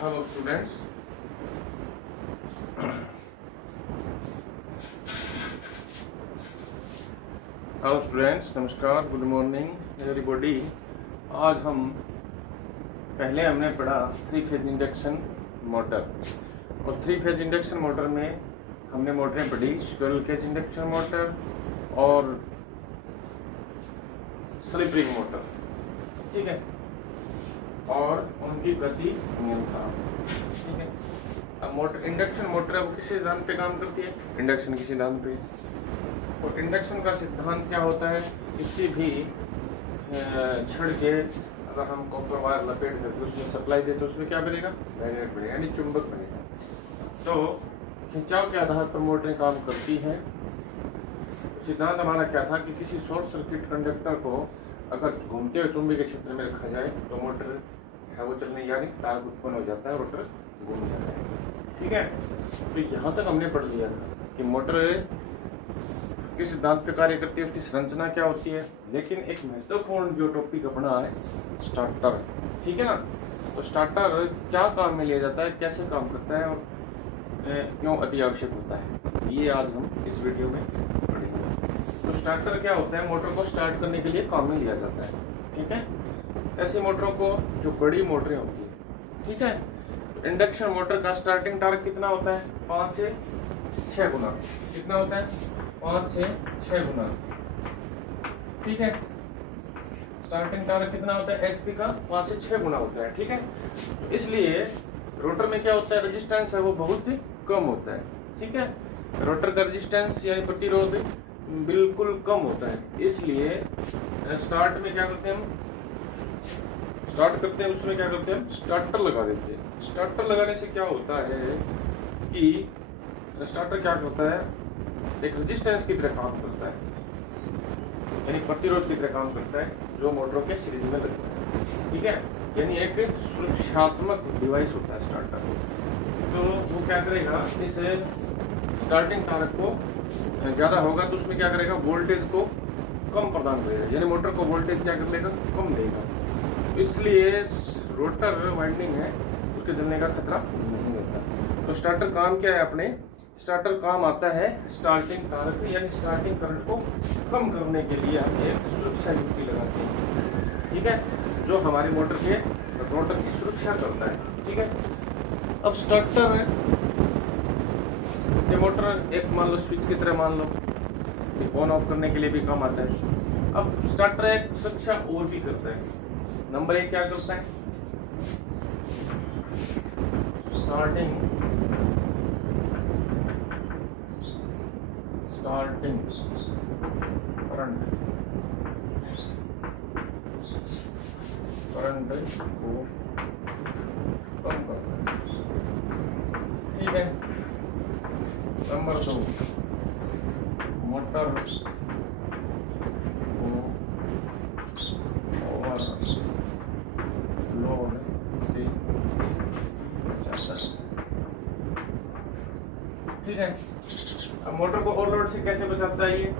Hello students, नमस्कार, good morning everybody. आज हमने पढ़ा 3 फेज इंडक्शन मोटर, और 3 फेज इंडक्शन मोटर में हमने मोटरें पढ़ी स्क्विरल केज इंडक्शन मोटर और स्लिप रिंग मोटर, ठीक है, और उनकी गति नियंत्रण, ठीक है। अब मोटर इंडक्शन मोटर है वो किस सिद्धांत पे काम करती है? इंडक्शन के सिद्धांत पे। और इंडक्शन का सिद्धांत क्या होता है? किसी भी छड़ के अगर हम कॉपर वायर लपेट करके उसमें सप्लाई दें तो उसमें क्या बनेगा? मैग्नेट बनेगा, यानी चुंबक बनेगा। तो खिंचाव के आधार पर मोटरें काम करती हैं। सिद्धांत हमारा क्या था कि किसी शॉर्ट सर्किट कंडक्टर को अगर घूमते हुए चुंबकीय क्षेत्र में रखा जाए तो मोटर है वो चलने, यानी तार उत्पन्न हो जाता है, रोटर घूम जाता है, ठीक है। तो यहाँ तक हमने पढ़ लिया था कि मोटर किस सिद्धांत पे कार्य करती है, उसकी संरचना क्या होती है। लेकिन एक महत्वपूर्ण जो टॉपिक अपना है स्टार्टर, ठीक है ना। तो स्टार्टर क्या काम में लिया जाता है, कैसे काम करता है और क्यों अति आवश्यक होता है, ये आज हम इस वीडियो में पढ़ेंगे। तो स्टार्टर क्या होता है? मोटर को स्टार्ट करने के लिए काम में लिया जाता है, ठीक है। ऐसी मोटरों को जो बड़ी मोटरें होती है, ठीक है। तो इंडक्शन मोटर का स्टार्टिंग टॉर्क कितना होता है? 5 से 6 गुना। कितना होता है? 5 से 6 गुना, ठीक है। स्टार्टिंग टॉर्क कितना होता है? एचपी का 5 से 6 गुना होता है, ठीक है। तो इसलिए रोटर में क्या होता है? रेजिस्टेंस है वो बहुत ही कम होता है, ठीक है। रोटर का रेजिस्टेंस यानी प्रतिरोध बिल्कुल कम होता है। इसलिए स्टार्ट में क्या करते हैं हम? उसमें क्या करते हैं? स्टार्टर लगा देते हैं। स्टार्टर लगाने से क्या होता है कि स्टार्टर क्या करता है? एक रेजिस्टेंस की तरह काम करता है, यानी प्रतिरोध की तरह काम करता है, जो मोटरों के सीरीज में लगता है, ठीक है। यानी एक सुरक्षात्मक डिवाइस होता है स्टार्टर। तो वो क्या करेगा? इस स्टार्टिंग टॉर्क को ज़्यादा होगा तो उसमें क्या करेगा? वोल्टेज को कम प्रदान करेगा, यानी मोटर को वोल्टेज क्या कर लेगा? कम देगा। इसलिए रोटर वाइंडिंग है उसके जलने का खतरा नहीं रहता। तो स्टार्टर काम क्या है अपने? स्टार्टर काम आता है स्टार्टिंग टॉर्क यानी स्टार्टिंग करंट को कम करने के लिए हम एक सुरक्षा युक्ति लगाते हैं, ठीक है, जो हमारी मोटर के रोटर की सुरक्षा करता है, ठीक है। अब स्टार्टर से मोटर एक मान लो स्विच की तरह मान लो, ऑन ऑफ करने के लिए भी काम आता है। अब स्टार्टर एक सुरक्षा और भी करता है। नंबर 1 क्या करता है? स्टार्टिंग करंट को कम करता है, ठीक है। नंबर 2 मोटर को ओवरलोड से बचाता है, ठीक है। अब मोटर को ओवरलोड से कैसे बचाता है ये?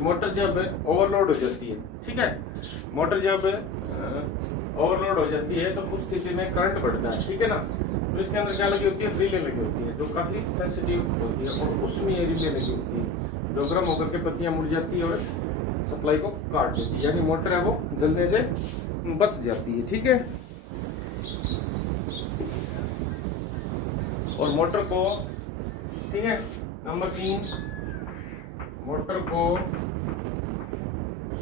मोटर जब ओवरलोड हो जाती है, ठीक है, मोटर जब ओवरलोड हो जाती है तो उस स्थिति में करंट बढ़ता है, ठीक है ना। तो इसके अंदर क्या लगी होती है? रिले लगी होती है, जो काफ़ी सेंसिटिव होती है, और उसमें ये रिले लगी होती है जो गर्म होकर के पत्तियां मुड़ जाती है और सप्लाई को काट देती है, यानी मोटर है वो जलने से बच जाती है, ठीक है। और मोटर को, ठीक है, नंबर 3 मोटर को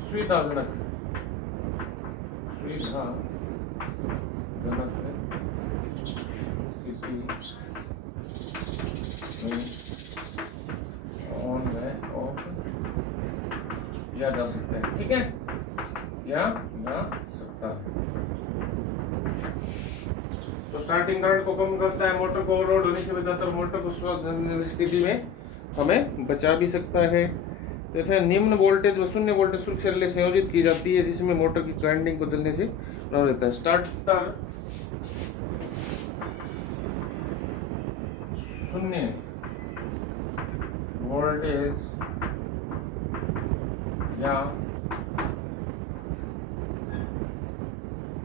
सुविधाजनक स्थिति में ऑन व ऑफ किया जा सकता है, ठीक है, किया जा सकता है। तो स्टार्टिंग करंट को कम करता है, मोटर को ओवरलोड होने से बचाता है, मोटर को स्वस्थ स्थिति में हमें बचा भी सकता है। तो ऐसे निम्न वोल्टेज व शून्य वोल्टेज सुरक्षा रिले संयोजित की जाती है, जिसमें मोटर की ग्राइंडिंग को जलने से बना रहता है। स्टार्टर शून्य वोल्टेज या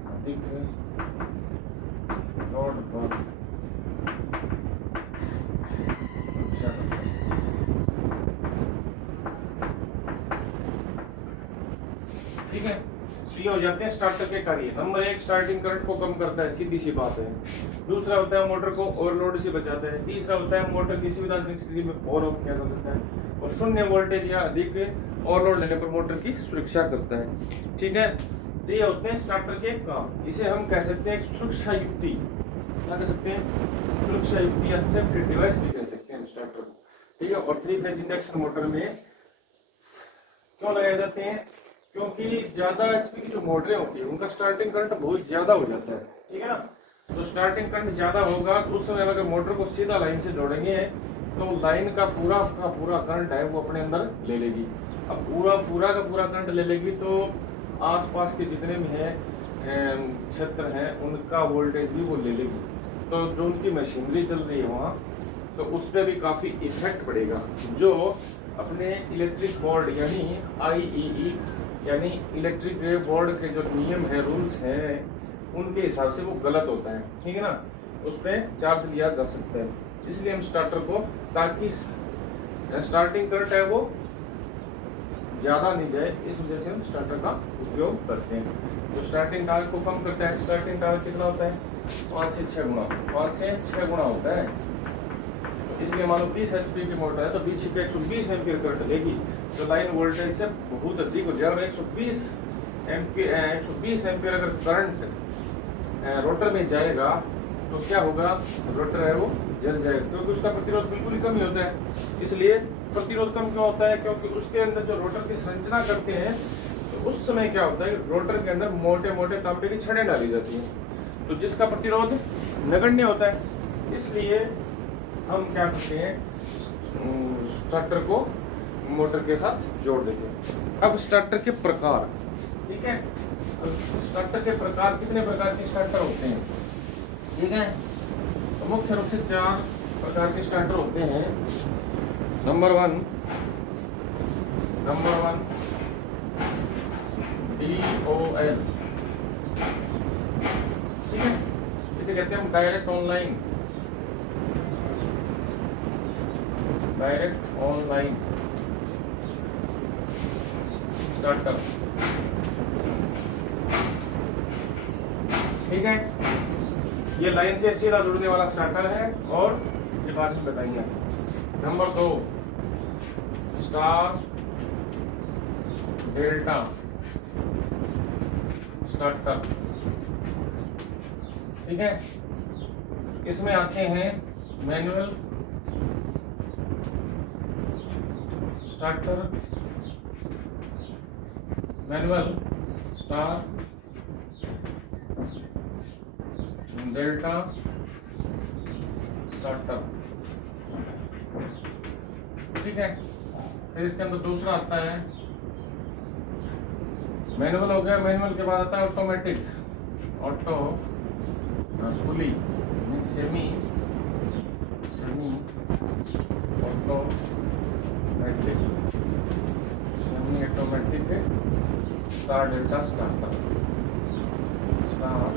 अधिक लोड ठीक है। तो ये हो जाते हैं स्टार्टर के कार्य। नंबर 1 स्टार्टिंग करंट को कम करता है, सीधी सी बात है। दूसरा होता है मोटर को ओवरलोड से बचाता है। तीसरा होता है मोटर किसी भी तात्कालिक स्थिति में ऑन ऑफ किया जा सकता है। और शून्य वोल्टेज या अधिक ओवरलोड लेने पर मोटर की सुरक्षा करता है। ठीक है, तो ये होते हैं स्टार्टर के काम। इसे हम कह सकते हैं एक सुरक्षा युक्ति, क्या कह सकते हैं, सुरक्षा युक्ति या सेफ्टी डिवाइस भी कह सकते हैं स्टार्टर को। ठीक है, और 3 फेज इंडक्शन मोटर में क्यों लगाए जाते हैं, क्योंकि ज्यादा एचपी की जो मोटरें होती है उनका स्टार्टिंग करंट बहुत ज्यादा हो जाता है। ठीक है ना, तो स्टार्टिंग करंट ज्यादा होगा तो उस समय अगर मोटर को सीधा लाइन से जोड़ेंगे तो लाइन का पूरा करंट है वो अपने अंदर ले लेगी। अब पूरा करंट ले लेगी तो आसपास के जितने भी हैं क्षेत्र हैं उनका वोल्टेज भी वो ले लेगी। तो जो उनकी मशीनरी चल रही है वहाँ, तो उस पर भी काफ़ी इफेक्ट पड़ेगा। जो अपने इलेक्ट्रिक बोर्ड यानी IEE यानी इलेक्ट्रिक बोर्ड के जो नियम है, रूल्स हैं, उनके हिसाब से वो गलत होता है। ठीक है ना, उस पर चार्ज लिया जा सकता है। इसलिए हम स्टार्टर को, ताकि स्टार्टिंग करंट है वो ज़्यादा नहीं जाए, इस वजह से हम स्टार्टर का उपयोग करते हैं। तो स्टार्टिंग टार्क को कम करता है। स्टार्टिंग टार्क कितना होता है, 5 से 6 गुना, 5 से 6 गुना होता है। तो इसलिए मान लो 20 HP की मोटर है तो 20 के 120 एम्पीयर करंट लेगी, तो लाइन वोल्टेज से बहुत अधिक हो जाएगा। और 120 एम्पीयर अगर करंट रोटर में जाएगा तो क्या होगा, रोटर है वो जल जाएगा, क्योंकि उसका प्रतिरोध बिल्कुल ही कम ही होता है। इसलिए प्रतिरोध कम क्यों होता है, क्योंकि उसके अंदर जो रोटर की संरचना करते हैं तो उस समय क्या होता है, रोटर के अंदर मोटे मोटे तांबे की छड़ें डाली जाती हैं, तो जिसका प्रतिरोध नगण्य होता है। इसलिए हम क्या करते हैं, स्टार्टर को मोटर के साथ जोड़ देते हैं। अब स्टार्टर के प्रकार, ठीक है, स्टार्टर के प्रकार, कितने प्रकार के स्टार्टर होते हैं, ठीक है, तो मुख्य रूप से 4 प्रकार के स्टार्टर होते हैं। नंबर 1 DOL, ठीक है, इसे कहते हैं हम डायरेक्ट ऑनलाइन स्टार्टर। ठीक है, ये लाइन से सीधा जुड़ने वाला स्टार्टर है, और ये बाद में बताएंगे। Number 2 star delta starter. ठीक है, इसमें आते हैं manual starter, manual star delta starter. ठीक है, फिर इसके अंदर दूसरा आता है मैनुअल, हो गया। मैनुअल के बाद आता है automatic, fully semi automatic star delta starter, star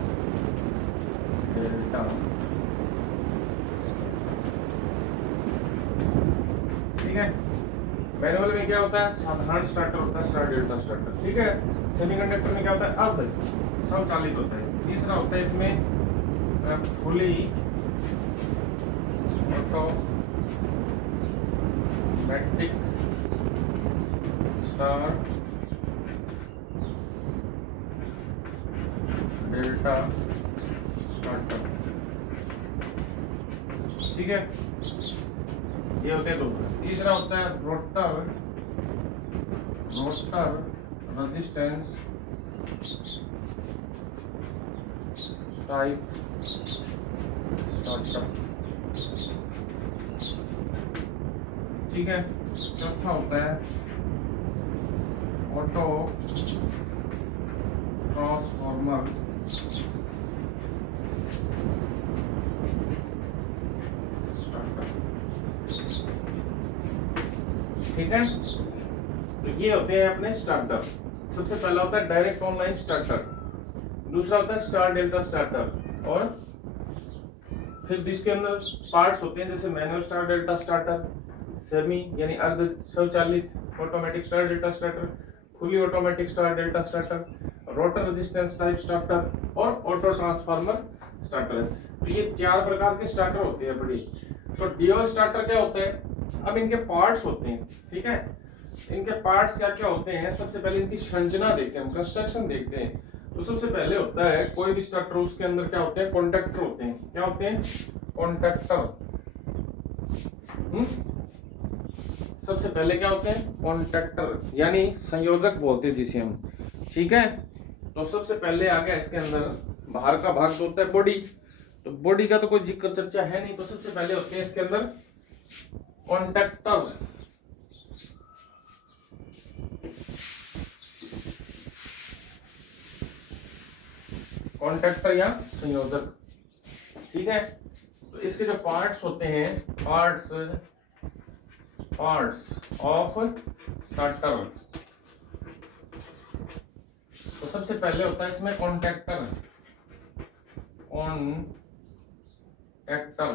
delta. ठीक है, मैनुअल में क्या होता है, साधारण स्टार्टर होता है, स्टार डेल्टा स्टार्टर। ठीक है, सेमीकंडक्टर में क्या होता है, अर्ध स्वचालित होता है। तीसरा होता है इसमें fully automatic star delta starter. ठीक है, ये होते हैं दो। तीसरा होता है रोटर रेजिस्टेंस टाइप स्टार्टर। ठीक है, चौथा होता है ऑटो ट्रांसफॉर्मर स्टार्टर। ठीक है, तो ये होते हैं अपने स्टार्टर। सबसे पहला होता है डायरेक्ट ऑनलाइन स्टार्टर, दूसरा होता है स्टार डेल्टा स्टार्टर, और फिर इसके अंदर पार्ट्स होते हैं जैसे manual star delta starter, semi यानी अर्ध स्वचालित automatic star delta starter, fully automatic star delta starter, rotor resistance type starter और ऑटो ट्रांसफार्मर स्टार्टर। तो ये 4 प्रकार के स्टार्टर होते हैं बड़ी। तो ड्यूल स्टार्टर क्या होता है? अब इनके पार्ट्स होते हैं, ठीक है, इनके पार्ट्स क्या क्या होते हैं। सबसे पहले इनकी संरचना देखते हैं, हम कंस्ट्रक्शन देखते हैं। तो सबसे पहले होता है कोई भी स्टार्टर, उसके अंदर क्या होते हैं? कॉन्टैक्टर होते हैं। क्या होते हैं? कॉन्टैक्टर। सबसे पहले क्या होते हैं? कॉन्टैक्टर, यानी संयोजक बोलते हैं जिसे हम, ठीक है। तो सबसे पहले आ गया इसके अंदर बाहर का भाग तो होता है बॉडी। तो बॉडी का तो कोई जिक्र चर्चा है नहीं। तो सबसे पहले होते हैं इसके अंदर कॉन्टैक्टर। कॉन्टैक्टर या संयोजक, ठीक है। तो इसके जो पार्ट्स होते हैं, पार्ट्स ऑफ स्टार्टर। तो सबसे पहले होता है इसमें कॉन्टैक्टर। कॉन्टैक्टर,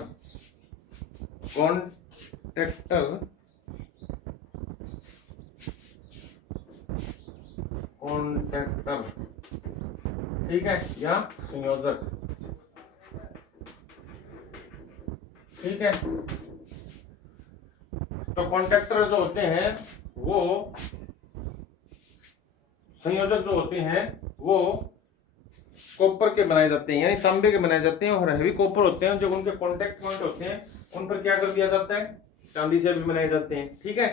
ठीक है, या संयोजक, ठीक है। तो कॉन्टैक्टर जो होते हैं वो, संयोजक जो होते हैं वो कॉपर के बनाए जाते हैं, यानी तांबे के बनाए जाते हैं, और हैवी कॉपर होते हैं। जो उनके कॉन्टैक्ट पॉइंट होते हैं उन पर क्या कर दिया जाता है? चांदी से भी बनाए जाते हैं, ठीक है।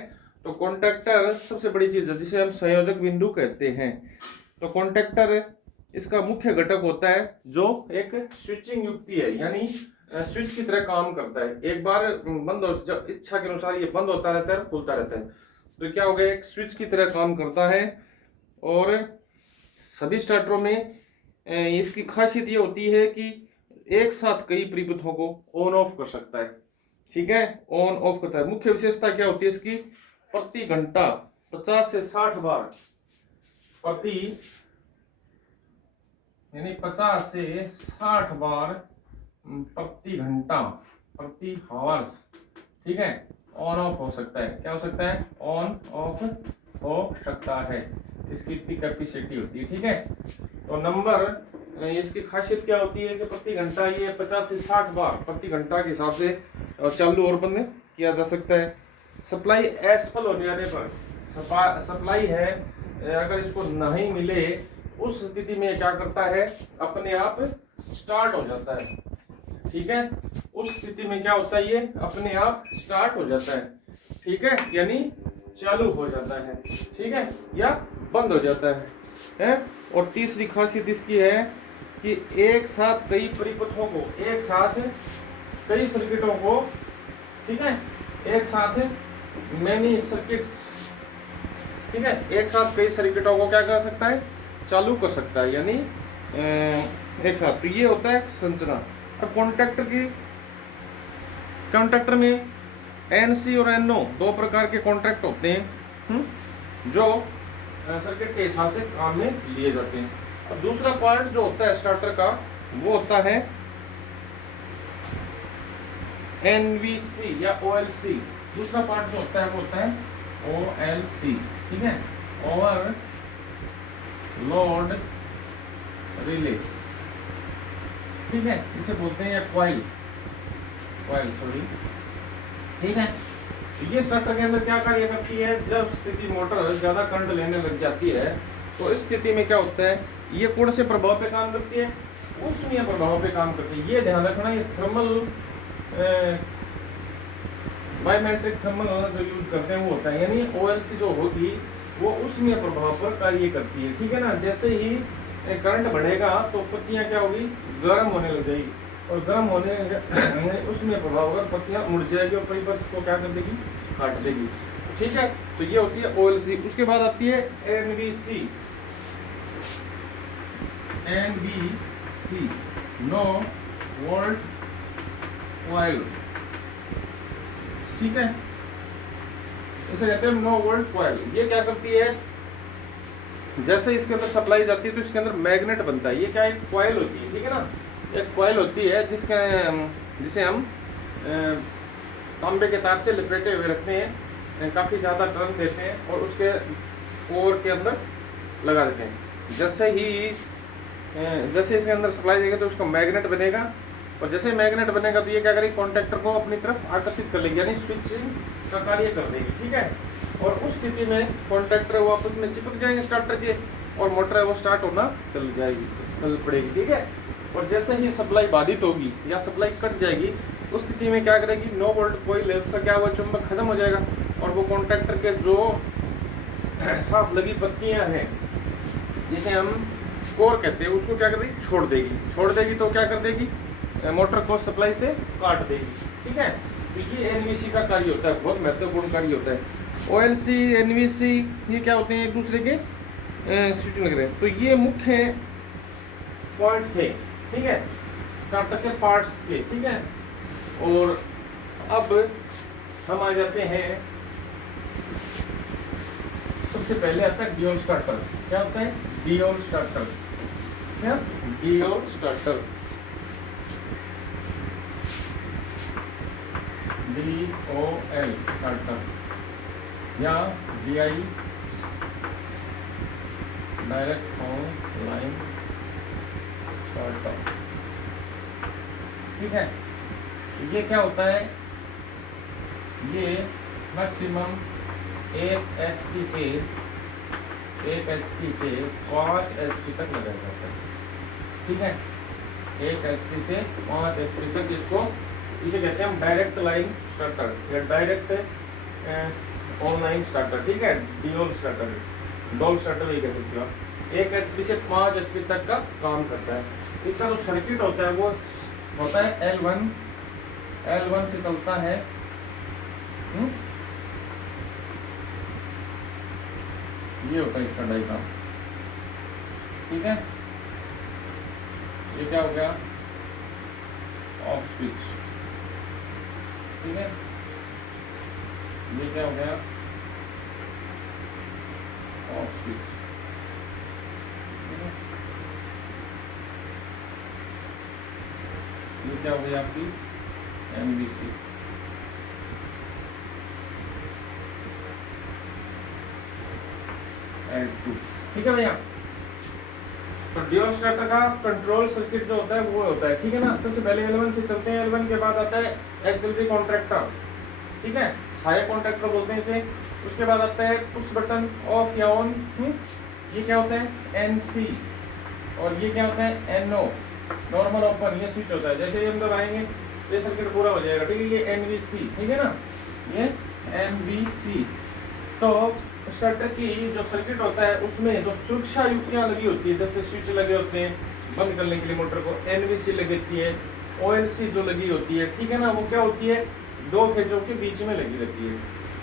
तो कॉन्टैक्टर सबसे बड़ी चीज है जिसे हम संयोजक बिंदु कहते हैं। तो कॉन्टैक्टर इसका मुख्य घटक होता है जो एक स्विचिंग युक्ति है, यानी स्विच की तरह काम करता है। एक बार बंद हो, जब इच्छा के अनुसार ये बंद होता रहता है, खुलता रहता है। तो क्या हो गया? एक स्विच की तरह काम करता है। और सभी स्टार्टरों में इसकी खासियत ये होती है कि एक साथ कई परिपथों को ऑन ऑफ कर सकता है, ठीक है, ऑन ऑफ करता है। मुख्य विशेषता क्या होती है इसकी? प्रति घंटा 50 से 60 बार प्रति, यानी 50 से 60 बार प्रति घंटा, प्रति हावर्स, ठीक है, ऑन ऑफ हो सकता है। क्या हो सकता है? ऑन ऑफ हो सकता है। इसकी इतनी कैपेसिटी होती है, ठीक है। तो नंबर, इसकी खासियत क्या होती है कि प्रति घंटा ये 50 से 60 बार प्रति घंटा के हिसाब से चालू और बंद किया जा सकता है। सप्लाई असफल हो जाने पर, सप्लाई है अगर इसको नहीं मिले, उस स्थिति में क्या करता है? अपने आप स्टार्ट हो जाता है, ठीक है। उस स्थिति में क्या होता है? ये अपने आप स्टार्ट हो जाता है, ठीक है, यानी चालू हो जाता है, ठीक है, या बंद हो जाता है। और तीसरी खासियत इसकी है कि एक साथ कई परिपथों को, एक साथ कई सर्किटों को, ठीक है, एक साथ मैनी सर्किट्स, ठीक है, एक साथ कई सर्किटों को क्या कर सकता है? चालू कर सकता है, यानी एक साथ। तो ये होता है संरचना। अब कॉन्टैक्टर में NC और NO 2 प्रकार के कॉन्ट्रैक्ट होते हैं, जो सर्किट के हिसाब से काम में लिए जाते हैं। अब दूसरा पार्ट जो होता है स्टार्टर का, वो होता है NVC या OLC। दूसरा पार्ट जो होता है वो होता है OLC, ठीक है, ओवर लोड रिले, ठीक है, इसे बोलते हैं या कॉइल, सॉरी, ठीक है। तो ये स्टार्टर के अंदर क्या कार्य करती है? जब स्थिति मोटर ज्यादा करंट लेने लग जाती है तो इस स्थिति में क्या होता है? ये कौन से प्रभाव पे काम करती है? उष्मीय प्रभाव पे काम करती है। ये ध्यान रखना, ये थर्मल बायोमेट्रिक थर्मल जो यूज करते हैं वो होता है, यानी OLC जो होगी वो उष्मीय प्रभाव पर कार्य करती है, ठीक है ना। जैसे ही करंट बढ़ेगा तो पत्तियां क्या होगी? गर्म होने लग जाएगी, और गर्म होने उसमें प्रभाव होगा, पत्तियां मुड़ जाएगी और परिपथ को क्या कर देगी? काट देगी, ठीक है। तो ये होती है OLC। उसके बाद आती है NVC, नो वोल्ट कॉइल, ठीक है, इसे कहते हैं नो वोल्ट कॉइल। ये क्या करती है? जैसे इसके अंदर सप्लाई जाती है तो इसके अंदर मैग्नेट बनता है। ये क्या? एक कॉइल होती है, ठीक है ना, एक कॉइल होती है जिसे हम तांबे के तार से लपेटे हुए रखते हैं, काफ़ी ज़्यादा करंट देते हैं, और उसके कोर के अंदर लगा देते हैं। जैसे इसके अंदर सप्लाई देंगे तो उसका मैग्नेट बनेगा, और जैसे मैग्नेट बनेगा तो ये क्या करेगी, कॉन्टैक्टर को अपनी तरफ आकर्षित कर लेगी, यानी स्विचिंग का कार्य कर देगी। ठीक है, और उस स्थिति में कॉन्टैक्टर वो आपस में चिपक जाएंगे स्टार्टर के, और मोटर है वो स्टार्ट होना चल पड़ेगी। ठीक है, और जैसे ही सप्लाई बाधित होगी या सप्लाई कट जाएगी, उस स्थिति में क्या करेगी, 9 वोल्ट कॉइल है उसका क्या हुआ, चुंबक खत्म हो जाएगा, और वो कॉन्टैक्टर के जो साथ लगी पत्तियां हैं जिसे हम कोर कहते हैं, उसको क्या कर देगी, छोड़ देगी तो क्या कर देगी, मोटर को सप्लाई से काट देगी। ठीक है, तो ये एनवीसी का कार्य होता है, बहुत महत्वपूर्ण कार्य होता है। ओएलसी, एनवीसी ये क्या होते हैं, एक दूसरे के स्विच लग रहे हैं। तो ये मुख्य पॉइंट थे। ठीक है, स्टार्टर के पार्ट्स के। ठीक है, और अब हम आ जाते हैं, सबसे पहले आता है डियोल स्टार्टर। क्या होता है डियोल स्टार्टर? क्या डियोल स्टार्टर? DOL स्टार्टर या DI direct on line starter. ठीक है, ये क्या होता है, ये मैक्सिमम 1 HP से 5 HP तक लगाया जाता है। ठीक है, 1 HP से 5 HP तक इसको, इसे कहते हैं हम डायरेक्ट लाइन स्टार्टर या डायरेक्ट ऑनलाइन स्टार्टर। ठीक है, डियोल स्टार्टर, डोल स्टार्टर भी कह सकते हो आप। 1 HP से 5 HP तक का काम करता है। इसका जो सर्किट होता है वो होता है L1 से चलता है ये होता है इसका डायग्राम। ठीक है, ये क्या हो गया, ऑफ स्विच। ठीक है, ये क्या हो गया, ऑफ स्विच। ये क्या हो गई आपकी एनवीसी। L2। ठीक है भैया, तो डियोल स्टार्टर का कंट्रोल सर्किट जो होता है वो होता है। ठीक है ना, सबसे पहले L1 से चलते हैं। L1 के बाद आता है एक्सिलरी कॉन्ट्रैक्टर। ठीक है, सहायक कॉन्ट्रैक्टर बोलते हैं इसे। उसके बाद आता है पुश बटन ऑफ या ऑन। ये क्या होता है NC, और ये क्या होता है NO, नॉर्मल ओपन। ये स्विच होता है, जैसे ही हम दबाएंगे ये सर्किट पूरा हो जाएगा। ठीक है, ये NVC। ठीक है ना, ये NVC। तो स्टार्टर की जो सर्किट होता है उसमें जो सुरक्षा युक्तियां लगी होती है, जैसे स्विच लगे होते हैं बंद करने के लिए मोटर को, एनवीसी लगती है, ओएलसी जो लगी होती है। ठीक है ना, वो क्या होती है, 2 फेजों के बीच में लगी रहती है।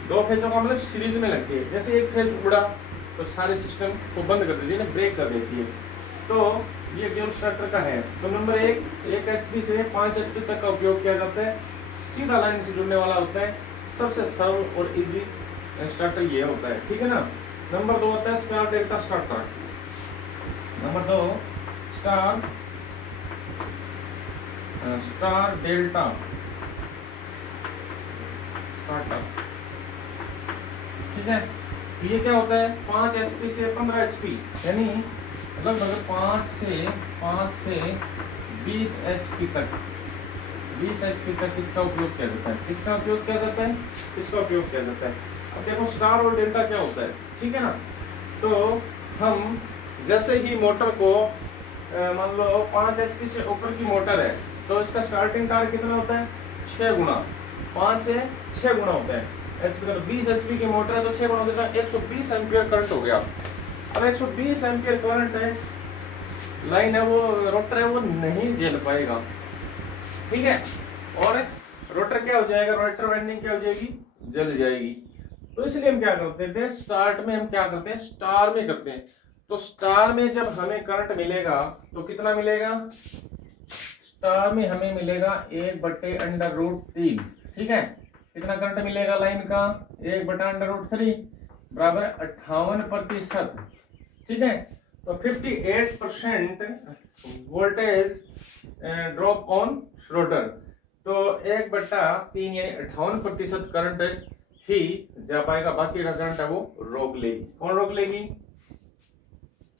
2 फेजों का मतलब सीरीज में लगती है। जैसे एक फेज उड़ा तो सारे सिस्टम को बंद कर देती है ना, ब्रेक कर देती है। तो ये डियोल स्टार्टर का है। तो नंबर 1 HP से 5 HP तक का उपयोग किया जाता है, सीधा लाइन से जुड़ने वाला होता है, सबसे सरल और इजी स्टार्टर ये होता है। ठीक है ना। नंबर 2 होता है star delta starter. Number 2 star delta starter. ठीक है, ये क्या होता है, 5 HP से 15 HP, यानी लगभग 5 से 20 HP तक, 20 HP तक इसका उपयोग किया जाता है। इसका उपयोग किया जाता है, इसका उपयोग किया जाता है। अब देखो स्टार और डेल्टा क्या होता है। ठीक है ना, तो हम जैसे ही मोटर को मान लो 5 HP से ऊपर की मोटर है तो इसका स्टार्टिंग टार्क कितना होता है, 6 गुना, 5 से 6 गुना होता है HP का। तो 20 HP की मोटर है तो 6 गुना होता है, 120 एम्पियर करंट हो गया। अब 120 एम्पियर करंट है, लाइन है वो, रोटर है वो नहीं झेल पाएगा। ठीक है, और रोटर क्या हो जाएगा, रोटर वाइंडिंग क्या हो जाएगी, जल जाएगी। तो इसलिए हम क्या करते थे, स्टार्ट में हम क्या करते हैं, स्टार में करते हैं। तो स्टार में जब हमें करंट मिलेगा तो कितना मिलेगा, स्टार में हमें मिलेगा 1/√3। ठीक है, कितना करंट मिलेगा लाइन का, 1/√3 बराबर 58%। ठीक है, तो 58% वोल्टेज ड्रॉप ऑन रोटर। तो 1/3 यानी 58% करंट ही जा पाएगा, बाकी का करंट है वो रोक लेगी। कौन रोक लेगी?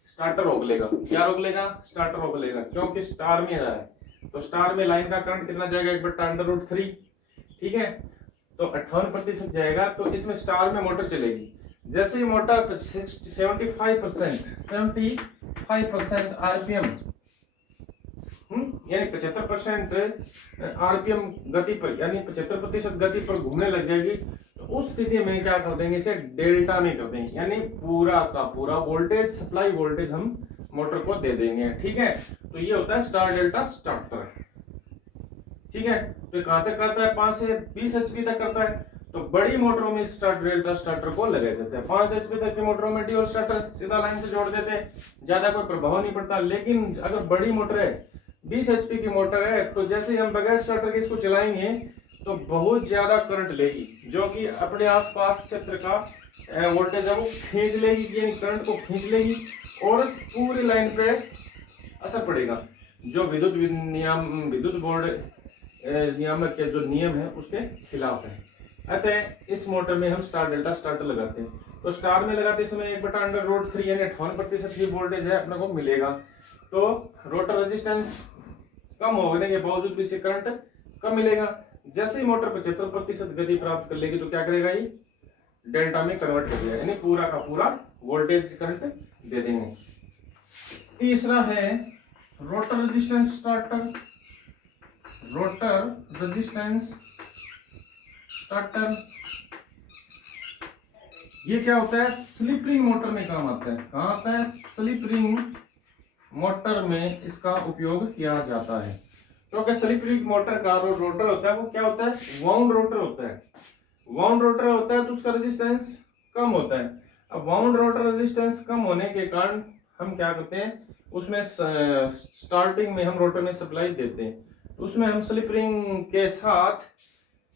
स्टार्टर रोक लेगा। क्या रोक लेगा? स्टार्टर रोक लेगा, क्योंकि स्टार में जा रहा है। तो स्टार में लाइन का करंट कितना जाएगा? 1/√3। ठीक है, तो 58% जाएगा। तो इसमें स्टार में मोटर चलेगी। जैसे ही मोटर 75% आरपीएम यानी 75% आरपीएम गति पर, यानी 75% गति पर घूमने लग जाएगी, तो उस स्थिति में क्या कर देंगे? इसे डेल्टा में कर देंगे, यानी पूरा का पूरा वोल्टेज, सप्लाई वोल्टेज हम मोटर को दे देंगे। ठीक है, तो ये होता है स्टार डेल्टा स्टार्टर। ठीक है, तो कहां तक करता है? 5 से 20 एचपी तक करता है। तो बड़ी मोटरों में स्टार डेल्टा स्टार्टर को लगाया जाता है। 5 एचपी तक की मोटरों में ड्यूल स्टार्टर सीधा लाइन से जोड़ देते हैं, ज्यादा कोई प्रभाव नहीं पड़ता। लेकिन अगर बड़ी मोटर है, 20 एचपी की मोटर है, तो जैसे ही हम बगैर स्टार्टर के इसको चलाएंगे तो बहुत ज्यादा करंट लेगी, जो कि अपने आसपास क्षेत्र का वोल्टेज है वो खींच लेगी, यानी करंट को खींच लेगी और पूरी लाइन पे असर पड़ेगा, जो विद्युत बोर्ड नियामक के जो नियम है उसके खिलाफ है। अतः इस मोटर में हम स्टार डेल्टा स्टार्टर लगाते हैं। तो स्टार में लगाते समय 1/√3 यानी 58% ही वोल्टेज है अपने को मिलेगा। तो रोटर रेजिस्टेंस कम होने के बावजूद भी इसे करंट कम मिलेगा। जैसे ही मोटर 75% गति प्राप्त कर लेगी तो क्या करेगा? ये डेल्टा में कन्वर्ट कर देगा, यानी पूरा का पूरा वोल्टेज करंट दे देंगे। तीसरा है rotor resistance starter. Rotor resistance starter ये क्या होता है? स्लिप रिंग मोटर में काम आता है। कहां आता है? स्लिप रिंग मोटर में इसका उपयोग किया जाता है। क्योंकि स्लिप रिंग मोटर का जो रोटर होता है वो क्या होता है? वाउंड रोटर होता है। वाउंड रोटर होता है तो उसका रेजिस्टेंस कम होता है। अब वाउंड रोटर रेजिस्टेंस कम होने के कारण हम क्या करते हैं? उसमें स्टार्टिंग में हम रोटर में सप्लाई देते हैं, उसमें हम स्लिप रिंग के साथ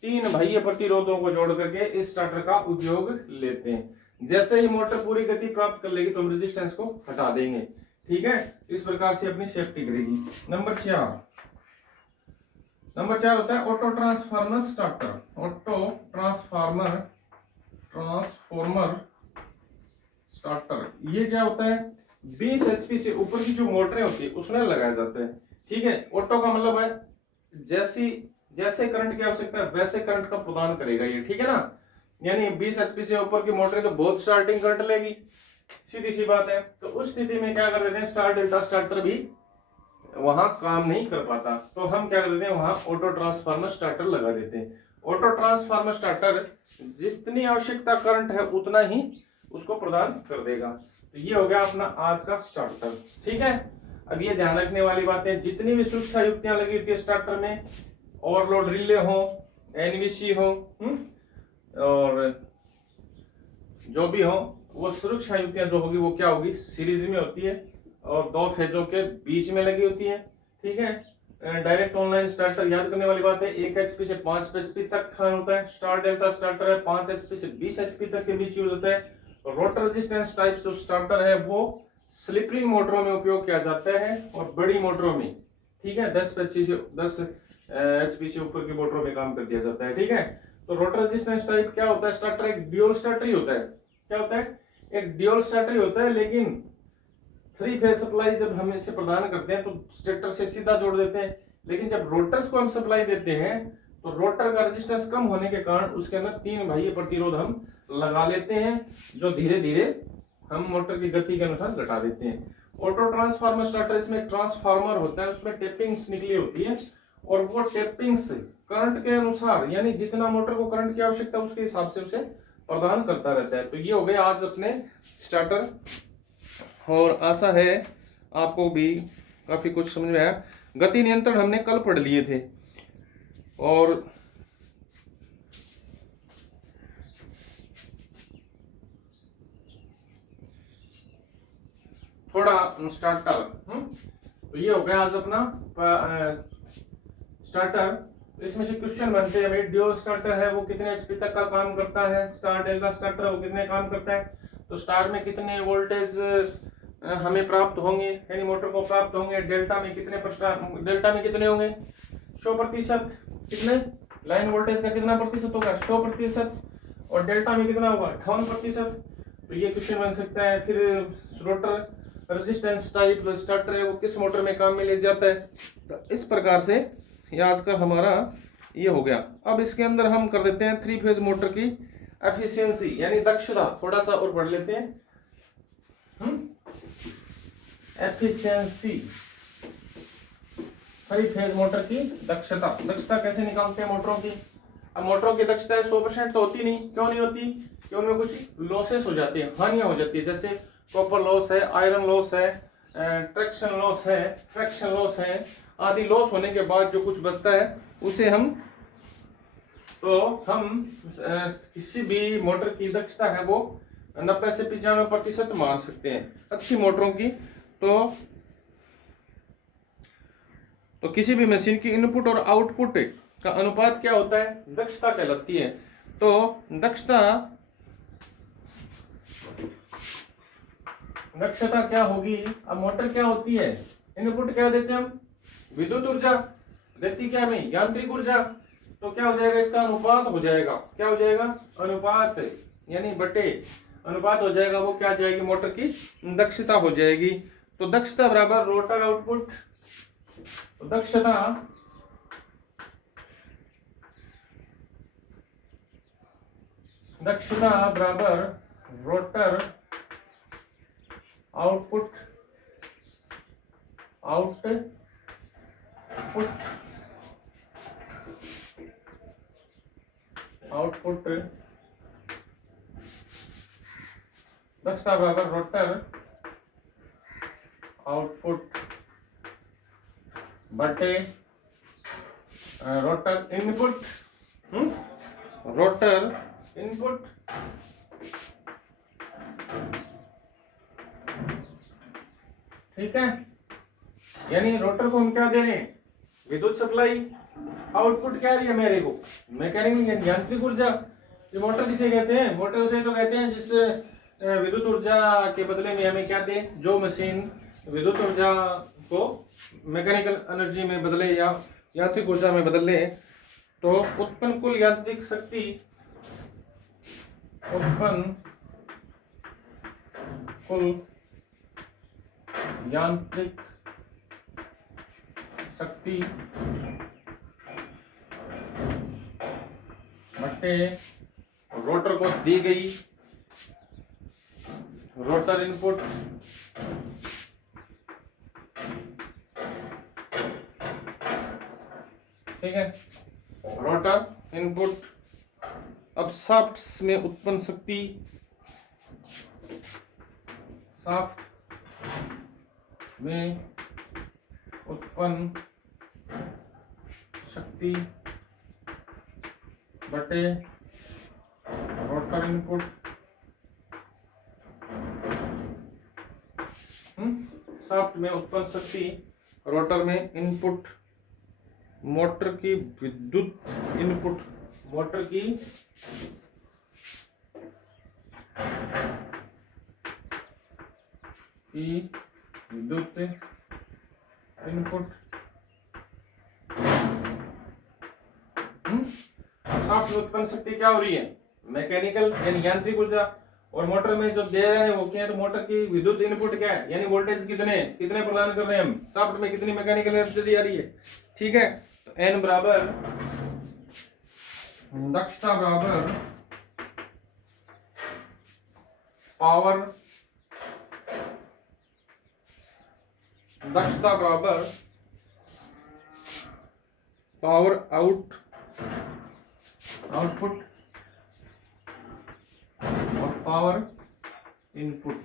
3 बाह्य प्रतिरोधों को जोड़ करके इस स्टार्टर का उपयोग लेते हैं। जैसे ही मोटर पूरी गति प्राप्त कर लेगी तो हम रेजिस्टेंस को हटा देंगे। ठीक है, इस प्रकार से अपनी सेफ्टी करेगी। नंबर 4 होता है auto transformer starter. Auto transformer starter ये क्या होता है? 20 एचपी से ऊपर की जो मोटरें होती है उसमें लगाया जाता है। ठीक है, ऑटो का मतलब है जैसे करंट की आवश्यकता है वैसे करंट का प्रदान करेगा ये। ठीक है ना, यानी 20 एचपी से ऊपर की मोटर तो बहुत स्टार्टिंग करंट लेगी, सीधी सी बात है। तो उस स्थिति में क्या कर देते हैं? स्टार डेल्टा स्टार्टर भी वहां काम नहीं कर पाता, तो हम क्या कर देते हैं? वहां ऑटो ट्रांसफार्मर स्टार्टर लगा देते हैं। ऑटो ट्रांसफार्मर स्टार्टर जितनी आवश्यकता करंट है उतना ही उसको प्रदान कर देगा। तो ये हो गया अपना आज का स्टार्टर। ठीक है, अब ये ध्यान रखने वाली बातें, जितनी भी सुरक्षा युक्तियां लगी होती है स्टार्टर में, ओवरलोड रिले हो, एनवीसी हो, और जो भी हो, वो सुरक्षा युक्तियां जो होगी वो क्या होगी? सीरीज में होती है और 2 फेजों के बीच में लगी होती है। ठीक है, डायरेक्ट ऑनलाइन स्टार्टर याद करने वाली बात है, 1 एचपी से 5 एचपी तक फैन होता है। स्टार डेल्टा स्टार्टर है 5 एचपी से 20 एचपी तक के बीच यूज होता है। रोटर रेजिस्टेंस टाइप जो स्टार्टर है वो स्लिप रिंग मोटरों में उपयोग किया जाता है और बड़ी मोटरों में, ठीक है, 10 एचपी से ऊपर की मोटरों में काम कर दिया जाता है। ठीक है, तो रोटर रेजिस्टेंस टाइप क्या होता है? स्टार्टर एक ड्यूल स्टार्टर ही होता है। क्या होता है? एक ड्यूल स्टार्टर ही होता है, लेकिन 3 फेज सप्लाई जब हम इसे प्रदान करते हैं तो स्टेटर से सीधा जोड़ देते हैं, लेकिन जब रोटर्स को हम सप्लाई देते हैं तो रोटर का रेजिस्टेंस कम होने के कारण उसके अंदर 3 बाह्य प्रतिरोध हम लगा लेते हैं, जो धीरे धीरे हम मोटर की गति के अनुसार घटा देते हैं। ऑटो ट्रांसफार्मर स्टार्टर, इसमें ट्रांसफार्मर होता है, उसमें टेपिंग्स निकली होती है और वो टेपिंग्स करंट के अनुसार, यानी जितना मोटर को करंट की आवश्यकता उसके हिसाब से उसे प्रदान करता रहता है। तो ये हो गया आज अपने स्टार्टर, और आशा है आपको भी काफी कुछ समझ में आया। गति नियंत्रण हमने कल पढ़ लिए थे, और थोड़ा स्टार्टर, तो ये हो गया आज अपना स्टार्टर। इसमें से क्वेश्चन बनते हैं भाई, ड्यूल स्टार्टर है वो कितने एचपी तक का काम करता है, स्टार डेल्टा स्टार्टर है वो कितने काम करता है, तो स्टार में कितने वोल्टेज हमें प्राप्त होंगे, यानी मोटर को प्राप्त होंगे, डेल्टा में कितने होंगे 100%, कितने लाइन वोल्टेज का कितना प्रतिशत होगा 100%, और डेल्टा में कितना होगा 58%। तो ये क्वेश्चन बन सकता है। फिर रोटर रेजिस्टेंस टाइप स्टार्टर है वो किस मोटर में काम में ले जाता है। तो इस प्रकार से ये आज का हमारा ये हो गया। अब इसके अंदर हम कर देते हैं 3 फेज मोटर की एफिशिएंसी यानी दक्षता, थोड़ा सा और पढ़ लेते हैं। एफिशिएंसी 3 फेज मोटर की दक्षता। दक्षता कैसे निकालते हैं मोटरों की। अब मोटरों की दक्षता 100% तो होती नहीं। क्यों नहीं होती? कि उनमें कुछ लॉसेस हो जाते हैं, हानियां हो जाती है। जैसे कॉपर लॉस है, आयरन लॉस है, ट्रैक्शन लॉस है, फ्रैक्शन लॉस है, आदि लॉस होने के बाद जो कुछ बचता है उसे हम किसी भी मोटर की दक्षता है वो 90 से 95% मान सकते हैं अच्छी मोटरों की। तो किसी भी मशीन की इनपुट और आउटपुट का अनुपात क्या होता है? दक्षता कहलाती है। तो दक्षता क्या होगी? अब मोटर क्या होती है? इनपुट क्या देते हैं हम? विद्युत ऊर्जा देती क्या हमें? यांत्रिक ऊर्जा। तो क्या हो जाएगा? इसका अनुपात हो जाएगा। क्या हो जाएगा? अनुपात यानी बटे अनुपात हो जाएगा। वो क्या आ जाएगी? मोटर की दक्षता हो जाएगी। तो दक्षता बराबर रोटर आउटपुट। दक्षता बराबर रोटर आउटपुट दक्षता बराबर रोटर आउटपुट बटे रोटर इनपुट। रोटर इनपुट ठीक है। यानी रोटर को हम क्या दे रहे हैं? विद्युत सप्लाई। आउटपुट क्या है मेरे को? मैकेनिकल यांत्रिक ऊर्जा। ये मोटर किसे कहते हैं? मोटर उसे तो कहते हैं जिस विद्युत ऊर्जा के बदले में हमें क्या दे। जो मशीन विद्युत ऊर्जा को मैकेनिकल एनर्जी में बदले या यांत्रिक ऊर्जा में बदले तो उत्पन्न कुल यांत्रिक शक्ति बटे रोटर को दी गई रोटर इनपुट ठीक है। Rotor input. अब शाफ्ट में उत्पन्न शक्ति, शाफ्ट में उत्पन्न शक्ति बटे रोटर इनपुट। शाफ्ट में उत्पन्न शक्ति, रोटर में इनपुट, मोटर की विद्युत इनपुट, मोटर की विद्युत इनपुट। शाफ्ट में उत्पन्न शक्ति क्या हो रही है? मैकेनिकल यानी यांत्रिक ऊर्जा। और मोटर में जब दे रहे हैं वो क्या है? तो मोटर की विद्युत इनपुट क्या है? यानी वोल्टेज कितने प्रदान कर रहे हैं हम। शाफ्ट में कितनी मैकेनिकल एनर्जी आ रही है। ठीक है। तो एन बराबर दक्षता बराबर पावर, दक्षता बराबर पावर आउटपुट और पावर इनपुट।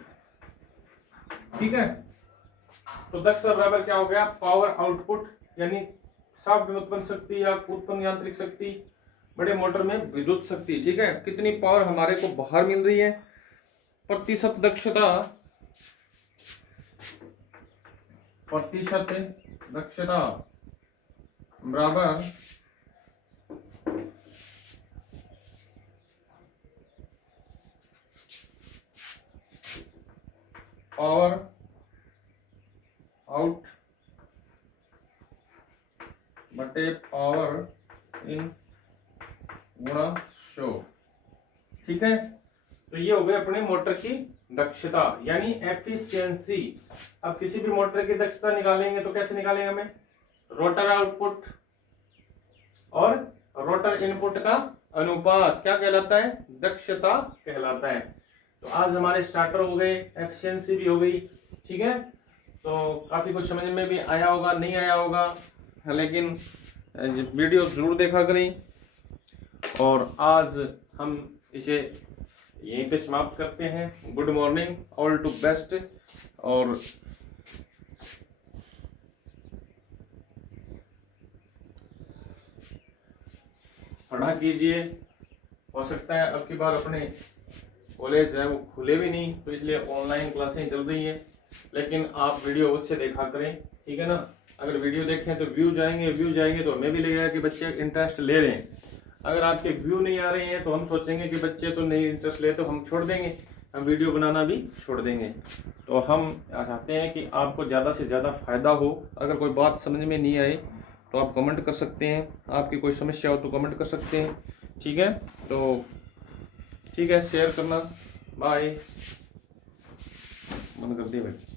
ठीक है। तो दक्षता बराबर क्या हो गया? पावर आउटपुट यानी शाफ्ट में उत्पन्न शक्ति या उत्पन्न यांत्रिक शक्ति बड़े मोटर में विद्युत शक्ति। ठीक है। कितनी पावर हमारे को बाहर मिल रही है। प्रतिशत दक्षता बराबर पावर आउट बटे पावर इन गुणा शो। ठीक है। तो ये हो गई अपने मोटर की दक्षता यानी एफिशिएंसी। अब किसी भी मोटर की दक्षता निकालेंगे तो कैसे निकालेंगे हमें, रोटर आउटपुट और रोटर इनपुट का अनुपात क्या कहलाता है, दक्षता कहलाता है। तो आज हमारे स्टार्टर हो गए, एफिशिएंसी भी हो गई, ठीक है। तो काफी कुछ समझ में भी आया होगा, नहीं आया होगा, लेकिन वीडियो जरूर देखा करें। और आज हम इसे यहीं पे समाप्त करते हैं। Good morning, all to best. और पढ़ा कीजिए, हो सकता है अब की बार अपने कॉलेज है वो खुले भी नहीं, तो इसलिए ऑनलाइन क्लासें चल रही है, लेकिन आप वीडियो अवश्य देखा करें, ठीक है ना। अगर वीडियो देखें तो व्यू जाएंगे तो हमें भी लगेगा कि बच्चे इंटरेस्ट ले रहे हैं। अगर आपके व्यू नहीं आ रहे हैं तो हम सोचेंगे कि बच्चे तो नहीं इंटरेस्ट ले, तो हम छोड़ देंगे, हम वीडियो बनाना भी छोड़ देंगे। तो हम चाहते हैं कि आपको ज़्यादा से ज़्यादा फायदा हो। अगर कोई बात समझ में नहीं आए तो आप कमेंट कर सकते हैं, आपकी कोई समस्या हो तो कमेंट कर सकते हैं, ठीक है। तो ठीक है, शेयर करना, बाय, बंद कर दिए भाई।